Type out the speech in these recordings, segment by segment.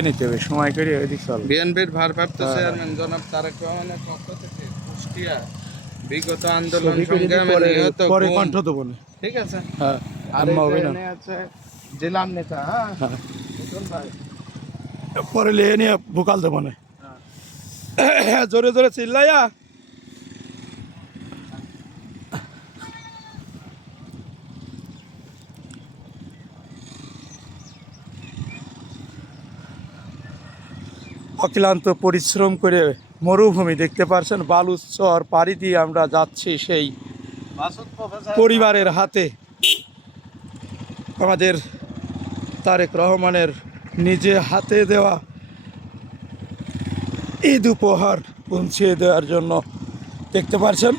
নিতে হবে সময় করে চল। বিএনপির ভারপ্রাপ্ত হ্যাঁ। চেয়ারম্যান জনাব তারেক রহমানের পক্ষ থেকে কুষ্টিয়া বিগত আন্দোলন সংগ্রামে নিহত পরে কণ্ঠ তো বলে ঠিক আছে। হ্যাঁ আছে জেলার নেতা হ্যাঁ? হ্যাঁ। পরে লিয়ে নিয়ে ভোকাল দেবো না। জোরে জোরে চিল্লাইয়া। অক্লান্ত পরিশ্রম করে মরুভূমি দেখতে পারছেন বালুচর পাড়ি দিয়ে আমরা যাচ্ছি সেই পরিবারের হাতে। আমাদের তারেক রহমানের নিজে হাতে দেওয়া ঈদ উপহার পৌঁছিয়ে দেওয়ার জন্য দেখতে পারছেন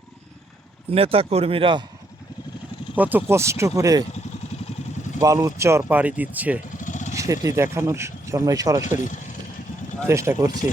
নেতাকর্মীরা কত কষ্ট করে বালুচর পাড়ি দিচ্ছে, সেটি দেখানোর জন্যই সরাসরি চেষ্টা করছি।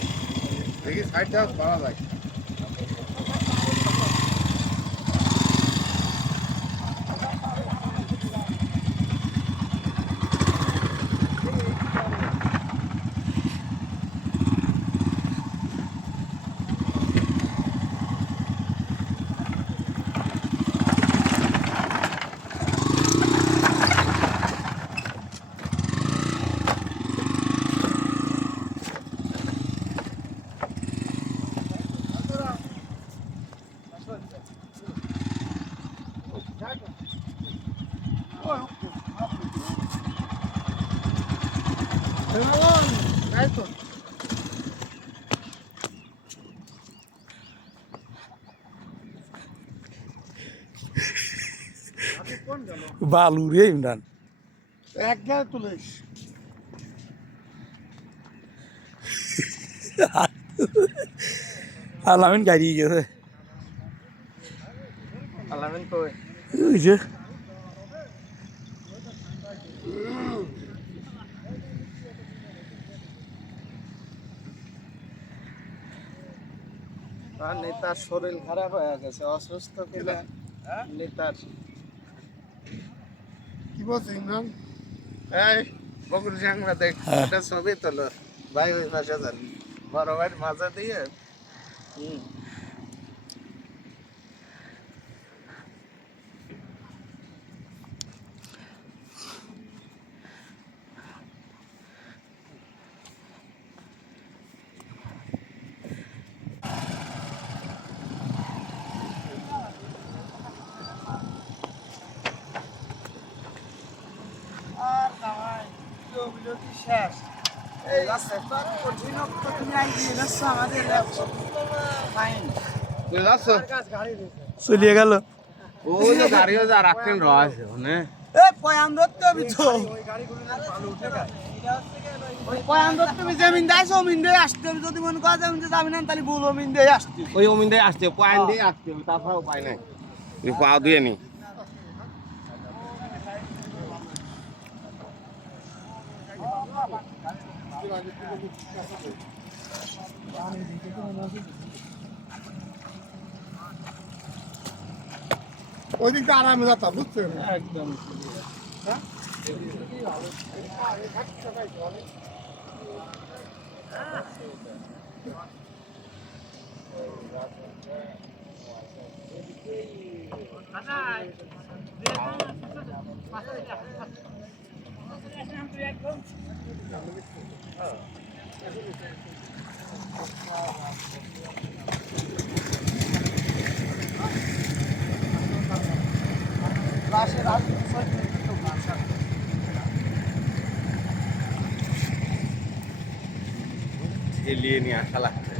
বালু রে ইমরান। এক গায়ে তুলিস আলামিন গাড়ি গেছে। ওই যে নেতার শরীর খারাপ হয়ে গেছে অসুস্থ কিনা? নেতার। কি বলছে ইমরান? এই বকুল জাংরা দেখ হ্যাঁ। এটা ছবি তোলো। ভাই ওই পাশে যান। বড় ভাই মাঝে দিয়ে। হুম। বিরতি শেষ। এই কঠিনত্ব তুমি আই দিয়ে আমাদের ফাইন চলিয়ে গেল। ওই যে গাড়িও যা রাখতেন রয়েছে মানে এই পয়াম ওই পয়াম জমিন দেয় জমিন দিয়ে আসতে হবে। যদি মনে করা জমিন দিয়ে যাবি না তাহলে ভুল দিয়ে আসতে ওই অমিন দিয়ে আসতে দিয়ে আসতে হবে তাছাড়া উপায় নাই। পা দিয়ে নি। ওই দিকটা আরামে যেতাম বুঝছেন? একদম। Lainnya salah.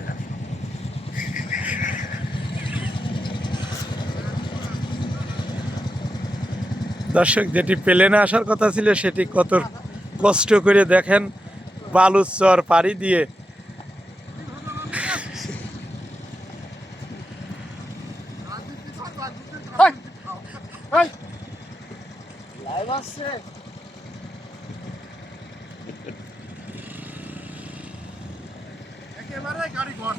দর্শক, যেটি প্লেনে আসার কথা ছিল, সেটি কত কষ্ট করে দেখেন, বালুচর পাড়ি দিয়ে। একেবারে গাড়ি ঘর